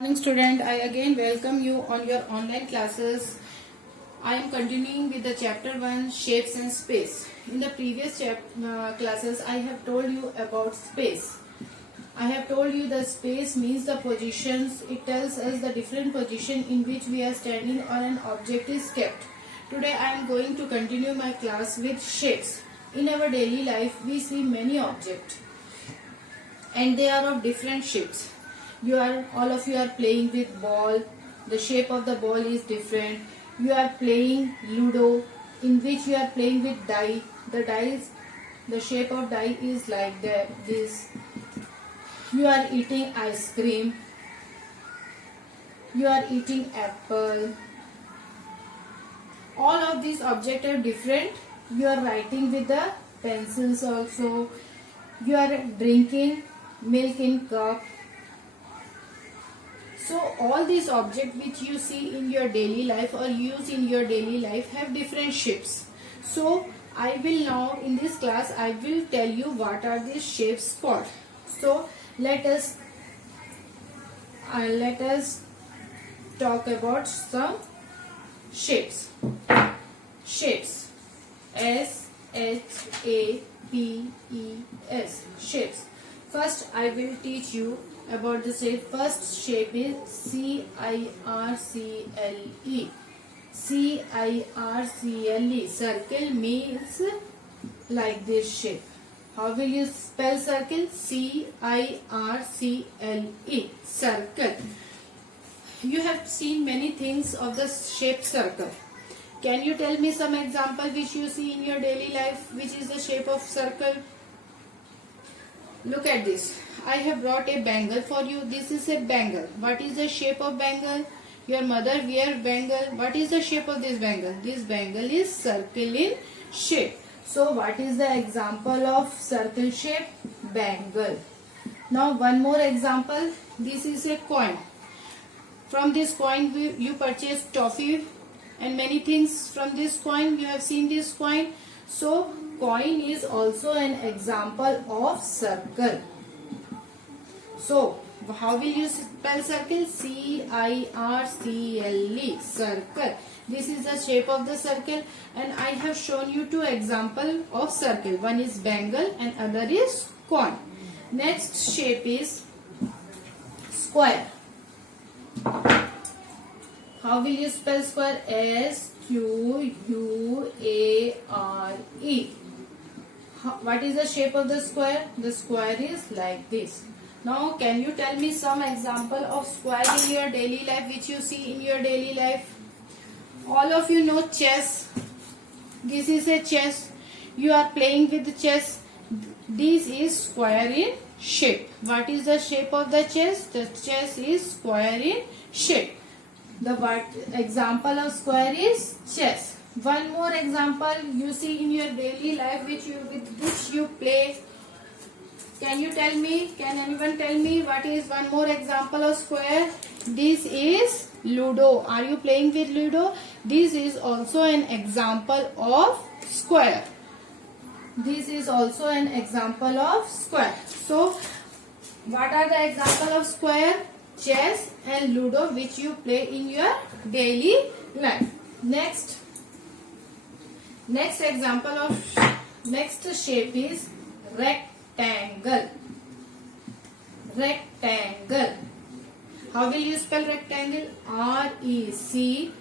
Morning student, I again welcome you on your online classes. I am continuing with the chapter 1 shapes and space. In the previous classes I have told you about space. I have told you the space means the positions. It tells us the different position in which we are standing or an object is kept. Today I am going to continue my class with shapes. In our daily life we see many objects and they are of different shapes. All of you are playing with ball. The shape of the ball is different. You are playing Ludo, in which you are playing with die. The shape of die is like this. You are eating ice cream. You are eating apple. All of these objects are different. You are writing with the pencils also. You are drinking milk in cup. So all these objects which you see in your daily life or use in your daily life have different shapes. So I will now in this class I will tell you what are these shapes called. So let us talk about some shapes. Shapes. S-H-A-P-E-S. Shapes. First I will teach you about the shape. First shape is C-I-R-C-L-E. C-I-R-C-L-E. Circle means like this shape. How will you spell circle? C-I-R-C-L-E. Circle. You have seen many things of the shape circle. Can you tell me some example which you see in your daily life which is the shape of circle? Look at this. I have brought a bangle for you. This is a bangle. What is the shape of bangle? Your mother wear bangle. What is the shape of this bangle? This bangle is circle in shape. So what is the example of circle shape? Bangle. Now one more example. This is a coin. From this coin you purchase toffee and many things from this coin. You have seen this coin. So coin is also an example of circle. So how will you spell circle? C-I-R-C-L-E. Circle. This is the shape of the circle and I have shown you two examples of circle. One is bangle and other is coin. Next shape is square. How will you spell square? S-Q-U-A-R-E. What is the shape of the square? The square is like this. Now can you tell me some example of square in your daily life which you see in your daily life? All of you know chess. This is a chess. You are playing with the chess. This is square in shape. What is the shape of the chess? The chess is square in shape. The example of square is chess. One more example you see in your daily life with which you play. Can you tell me? Can anyone tell me what is one more example of square? This is Ludo. Are you playing with Ludo? This is also an example of square. This is also an example of square. So what are the example of square? Chess and Ludo which you play in your daily life. Next shape is rectangle. Rectangle. How will you spell rectangle? R-E-C-T-A-N-G-L-E.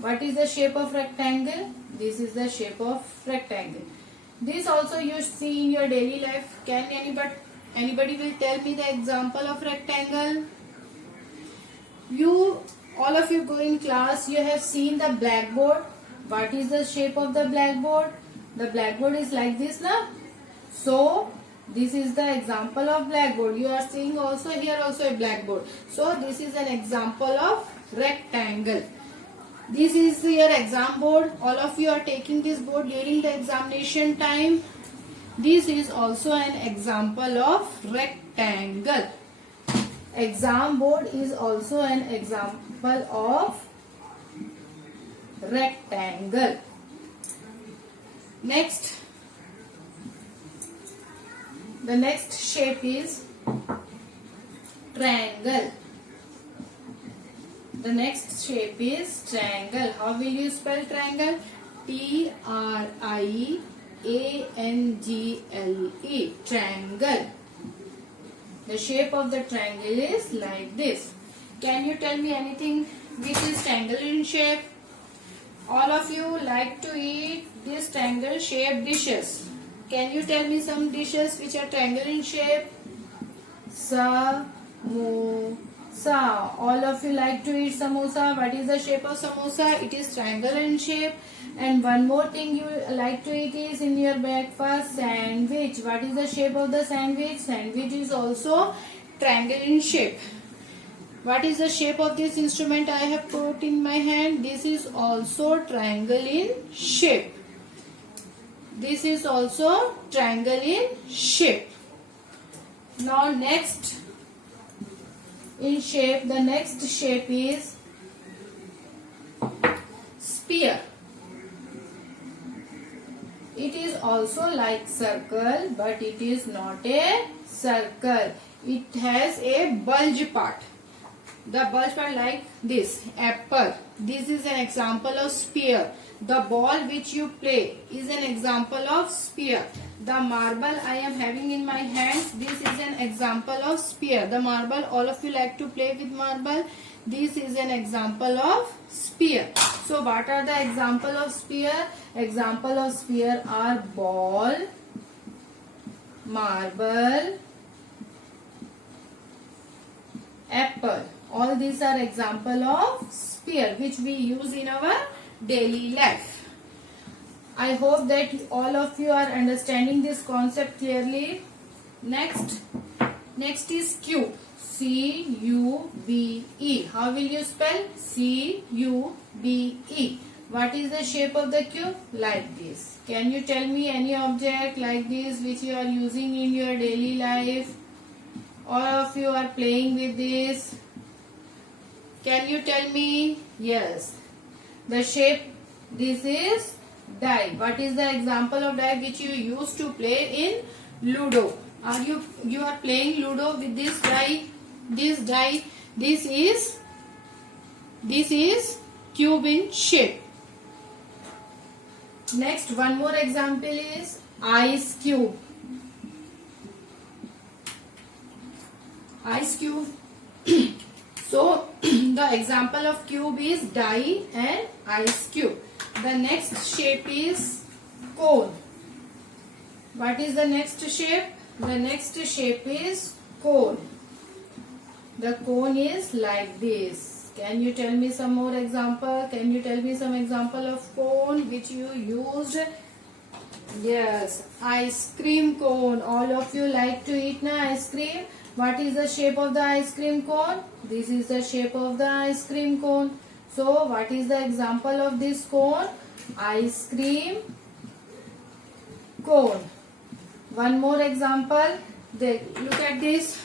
What is the shape of rectangle? This is the shape of rectangle. This also you see in your daily life. Can anybody will tell me the example of rectangle? All of you go in class, you have seen the blackboard. What is the shape of the blackboard? The blackboard is like this, na? So this is the example of blackboard. You are seeing also here also a blackboard. So this is an example of rectangle. This is your exam board. All of you are taking this board during the examination time. This is also an example of rectangle. Exam board is also an example of rectangle. Next, the next shape is triangle. The next shape is triangle. How will you spell triangle? Triangle. Triangle. The shape of the triangle is like this. Can you tell me anything which is triangle in shape? All of you like to eat this triangle shaped dishes. Can you tell me some dishes which are triangle in shape? Samosa. All of you like to eat samosa. What is the shape of samosa? It is triangle in shape. And one more thing you like to eat is in your breakfast, sandwich. What is the shape of the sandwich? Sandwich is also triangle in shape. What is the shape of this instrument I have put in my hand? This is also triangle in shape. This is also triangle in shape. Now next in shape, the next shape is sphere. It is also like circle, but it is not a circle. It has a bulge part. The bulge part like this, apple. This is an example of sphere. The ball which you play is an example of sphere. The marble I am having in my hands, this is an example of sphere. The marble, all of you like to play with marble. This is an example of sphere. So what are the example of sphere? Example of sphere are ball, marble, apple. All these are example of sphere which we use in our daily life. I hope that all of you are understanding this concept clearly. Next is cube. C-U-B-E. How will you spell? C-U-B-E. What is the shape of the cube? Like this. Can you tell me any object like this which you are using in your daily life? All of you are playing with this. Can you tell me? Yes. The shape, this is die. What is the example of die which you used to play in Ludo? You are playing Ludo with this die? This die, this is cube in shape. Next, one more example is ice cube. Ice cube. So the example of cube is die and ice cube. The next shape is cone. What is the next shape? The next shape is cone. The cone is like this. Can you tell me some more example? Can you tell me some example of cone which you used? Yes, ice cream cone. All of you like to eat ice cream. What is the shape of the ice cream cone? This is the shape of the ice cream cone. So what is the example of this cone? Ice cream cone. One more example. Look at this.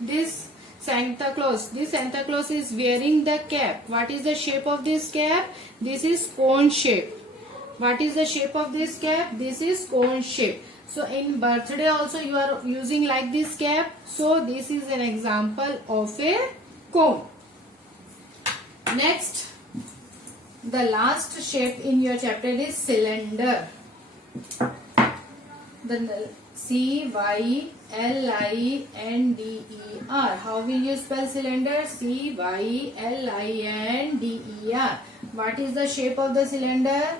This Santa Claus. This Santa Claus is wearing the cap. What is the shape of this cap? This is cone shape. What is the shape of this cap? This is cone shape. So in birthday also you are using like this cap. So this is an example of a cone. Next, the last shape in your chapter is cylinder. The C-Y-L-I-N-D-E-R. How will you spell cylinder? C-Y-L-I-N-D-E-R. What is the shape of the cylinder?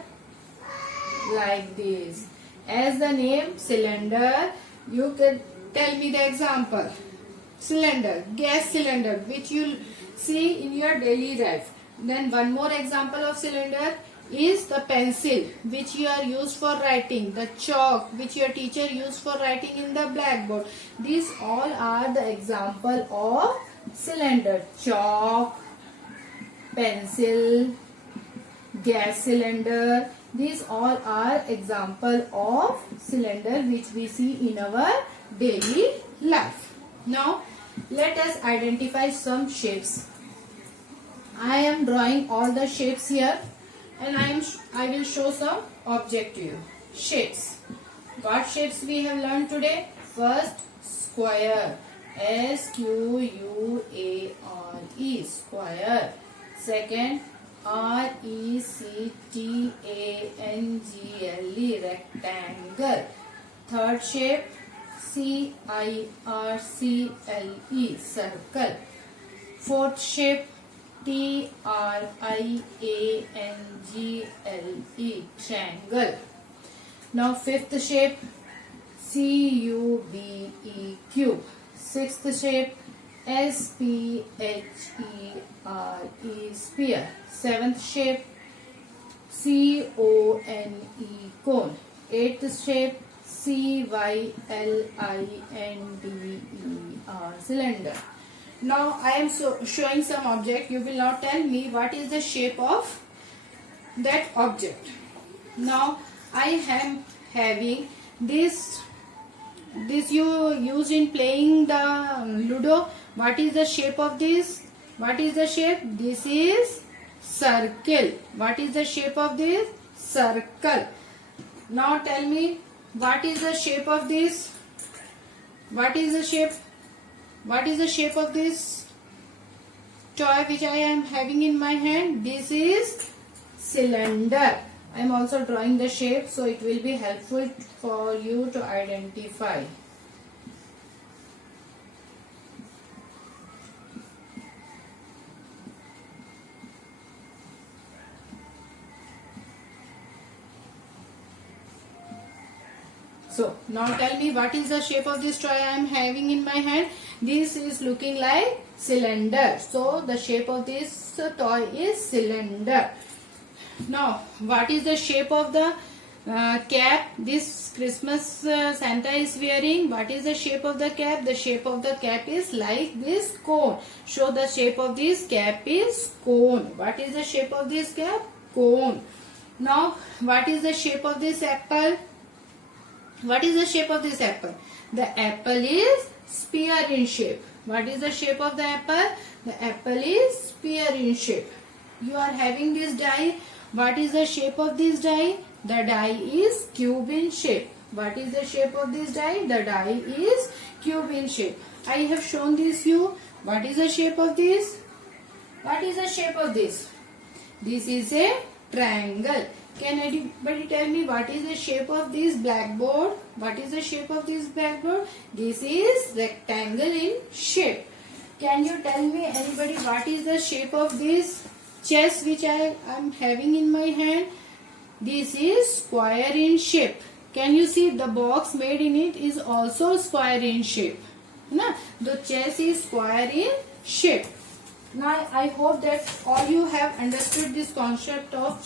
Like this. As the name cylinder, you can tell me the example. Cylinder, gas cylinder, which you see in your daily life. Then one more example of cylinder is the pencil which you are used for writing, the chalk which your teacher used for writing in the blackboard. These all are the example of cylinder. Chalk, pencil, gas cylinder. These all are example of cylinder which we see in our daily life. Now let us identify some shapes. I am drawing all the shapes here and I will show some object to you. Shapes. What shapes we have learned today? First, square. S-Q-U-A-R-E, square. Second, R-E-C-T-A-N-G-L-E, rectangle. Third shape, C-I-R-C-L-E, circle. Fourth shape, T-R-I-A-N-G-L-E, triangle. Now fifth shape, C-U-B-E, cube. Sixth shape, S-P-H-E-R-E, sphere. Seventh shape, C-O-N-E, cone. Eighth shape, C-Y-L-I-N-D-E-R, cylinder. Now I am showing some object. You will now tell me what is the shape of that object. Now I am having this you use in playing the Ludo. What is the shape of this? What is the shape? This is circle. What is the shape of this? Circle. Now tell me, what is the shape of this? What is the shape? What is the shape of this toy which I am having in my hand? This is cylinder. I am also drawing the shape, so it will be helpful for you to identify. So now tell me, what is the shape of this toy I am having in my hand? This is looking like cylinder. So the shape of this toy is cylinder. Now what is the shape of the cap this Christmas Santa is wearing? What is the shape of the cap? The shape of the cap is like this cone. So the shape of this cap is cone. What is the shape of this cap? Cone. Now what is the shape of this apple? What is the shape of this apple? The apple is sphere in shape. What is the shape of the apple? The apple is sphere in shape. You are having this die. What is the shape of this die? The die is cube in shape. What is the shape of this die? The die is cube in shape. I have shown this you. What is the shape of this? What is the shape of this? This is a triangle. Can anybody tell me what is the shape of this blackboard? What is the shape of this blackboard? This is rectangle in shape. Can you tell me, anybody, what is the shape of this chess which I am having in my hand? This is square in shape. Can you see the box made in it is also square in shape? Na? The chess is square in shape. Now I hope that all you have understood this concept of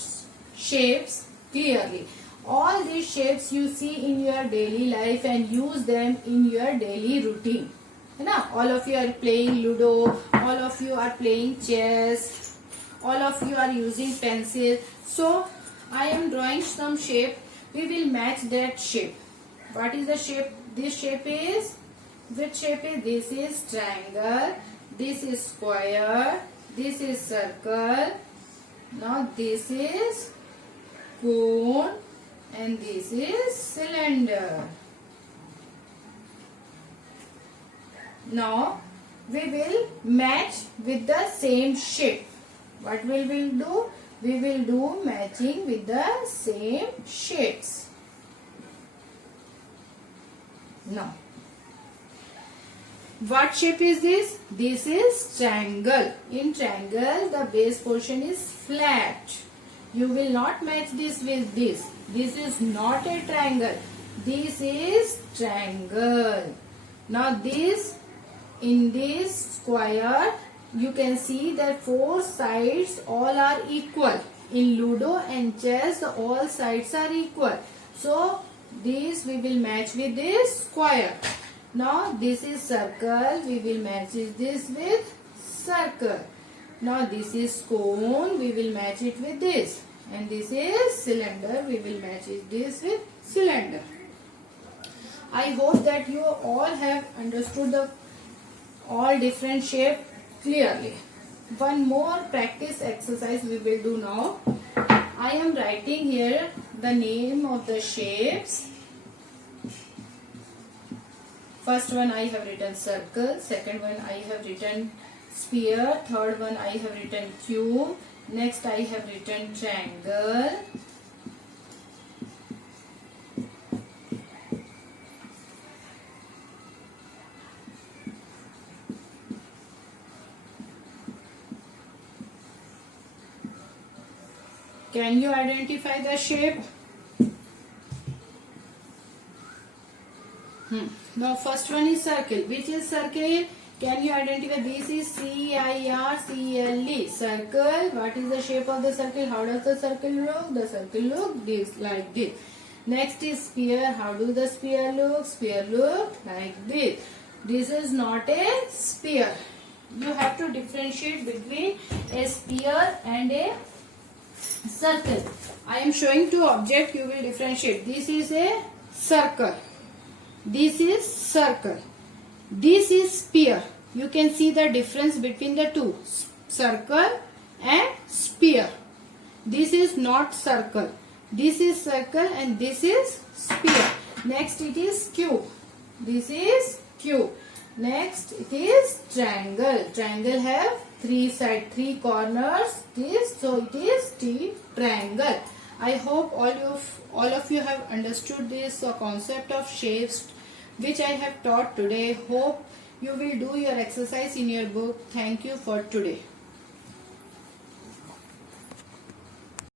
shapes clearly. All these shapes you see in your daily life and use them in your daily routine. Now, all of you are playing Ludo, all of you are playing chess, all of you are using pencil. So, I am drawing some shape. We will match that shape. What is the shape? This shape is, which shape is? This is triangle, this is square, this is circle. Now, this is cone and this is cylinder. Now we will match with the same shape. What we will do? We will do matching with the same shapes. Now, what shape is this? This is triangle. In triangle, the base portion is flat. You will not match this with this. This is not a triangle. This is triangle. Now this, in this square, you can see that four sides all are equal. In Ludo and chess, all sides are equal. So this we will match with this square. Now this is circle. We will match this with circle. Now this is cone. We will match it with this. And this is cylinder. We will match this with cylinder. I hope that you all have understood the all different shape clearly. One more practice exercise we will do now. I am writing here the name of the shapes. First one I have written circle, second one I have written sphere, third one I have written cube, next I have written triangle, can you identify the shape? Now first one is circle. Which is circle? Can you identify? This is CIRCLE. Circle. What is the shape of the circle? How does the circle look? The circle look this, like this. Next is sphere. How do the sphere look? Sphere look like this. This is not a sphere. You have to differentiate between a sphere and a circle. I am showing two objects. You will differentiate. This is a circle. This is circle. This is sphere. You can see the difference between the two, circle and sphere. This is not circle. This is circle and this is sphere. Next it is cube. This is cube. Next it is triangle. Triangle have three sides, three corners. This, so it is triangle. I hope all of you have understood this concept of shapes which I have taught today. Hope you will do your exercise in your book. Thank you for today.